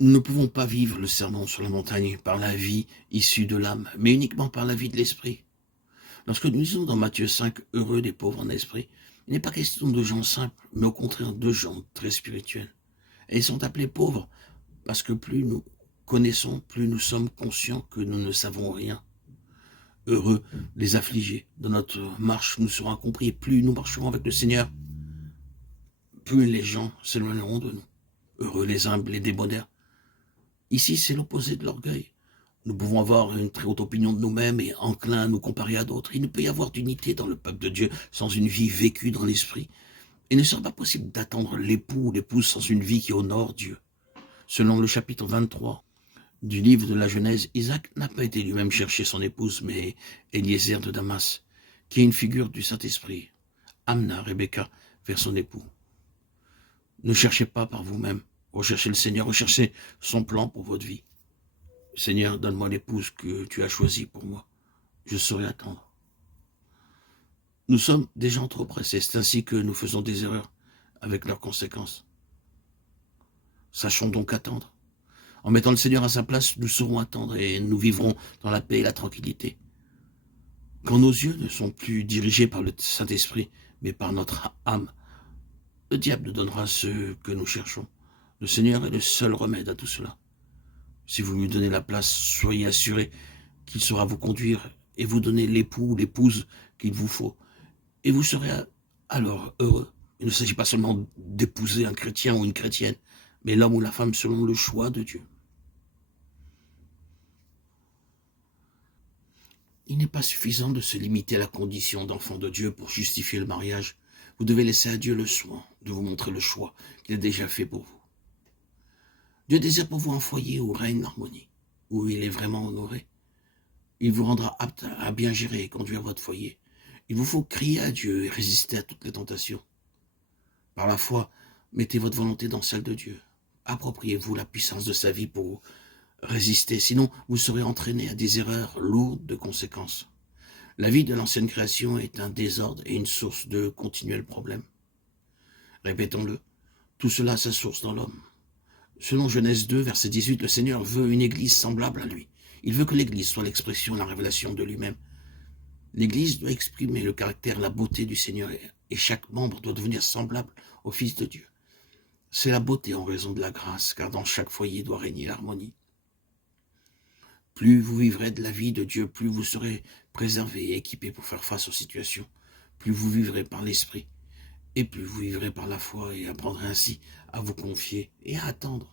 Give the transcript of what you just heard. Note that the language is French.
Nous ne pouvons pas vivre le sermon sur la montagne par la vie issue de l'âme, mais uniquement par la vie de l'esprit. Lorsque nous lisons dans Matthieu 5, « Heureux des pauvres en esprit », il n'est pas question de gens simples, mais au contraire de gens très spirituels. Et ils sont appelés pauvres parce que plus nous connaissons, plus nous sommes conscients que nous ne savons rien. Heureux les affligés. Dans notre marche, nous serons compris. Plus nous marcherons avec le Seigneur, plus les gens s'éloigneront de nous. Heureux les humbles, les débonnaires. Ici, c'est l'opposé de l'orgueil. Nous pouvons avoir une très haute opinion de nous-mêmes et enclin à nous comparer à d'autres. Il ne peut y avoir d'unité dans le peuple de Dieu sans une vie vécue dans l'esprit. Il ne sera pas possible d'attendre l'époux ou l'épouse sans une vie qui honore Dieu. Selon le chapitre 23 du livre de la Genèse, Isaac n'a pas été lui-même chercher son épouse, mais Eliezer de Damas, qui est une figure du Saint-Esprit, amena Rebecca vers son époux. Ne cherchez pas par vous-même, recherchez le Seigneur, recherchez son plan pour votre vie. Seigneur, donne-moi l'épouse que tu as choisie pour moi. Je saurai attendre. Nous sommes des gens trop pressés, c'est ainsi que nous faisons des erreurs avec leurs conséquences. Sachons donc attendre. En mettant le Seigneur à sa place, nous saurons attendre et nous vivrons dans la paix et la tranquillité. Quand nos yeux ne sont plus dirigés par le Saint-Esprit, mais par notre âme, le diable donnera ce que nous cherchons. Le Seigneur est le seul remède à tout cela. Si vous lui donnez la place, soyez assurés qu'il saura vous conduire et vous donner l'époux ou l'épouse qu'il vous faut. Et vous serez alors heureux. Il ne s'agit pas seulement d'épouser un chrétien ou une chrétienne, mais l'homme ou la femme selon le choix de Dieu. Il n'est pas suffisant de se limiter à la condition d'enfant de Dieu pour justifier le mariage. Vous devez laisser à Dieu le soin de vous montrer le choix qu'il a déjà fait pour vous. Dieu désire pour vous un foyer où règne l'harmonie, où il est vraiment honoré. Il vous rendra apte à bien gérer et conduire votre foyer. Il vous faut crier à Dieu et résister à toutes les tentations. Par la foi, mettez votre volonté dans celle de Dieu. Appropriez-vous la puissance de sa vie pour résister, sinon vous serez entraîné à des erreurs lourdes de conséquences. La vie de l'ancienne création est un désordre et une source de continuels problèmes. Répétons-le, tout cela a sa source dans l'homme. Selon Genèse 2, verset 18, le Seigneur veut une église semblable à lui. Il veut que l'église soit l'expression, la révélation de lui-même. L'église doit exprimer le caractère, la beauté du Seigneur et chaque membre doit devenir semblable au Fils de Dieu. C'est la beauté en raison de la grâce, car dans chaque foyer doit régner l'harmonie. Plus vous vivrez de la vie de Dieu, plus vous serez préservé et équipé pour faire face aux situations. Plus vous vivrez par l'Esprit, et plus vous vivrez par la foi et apprendrez ainsi à vous confier et à attendre.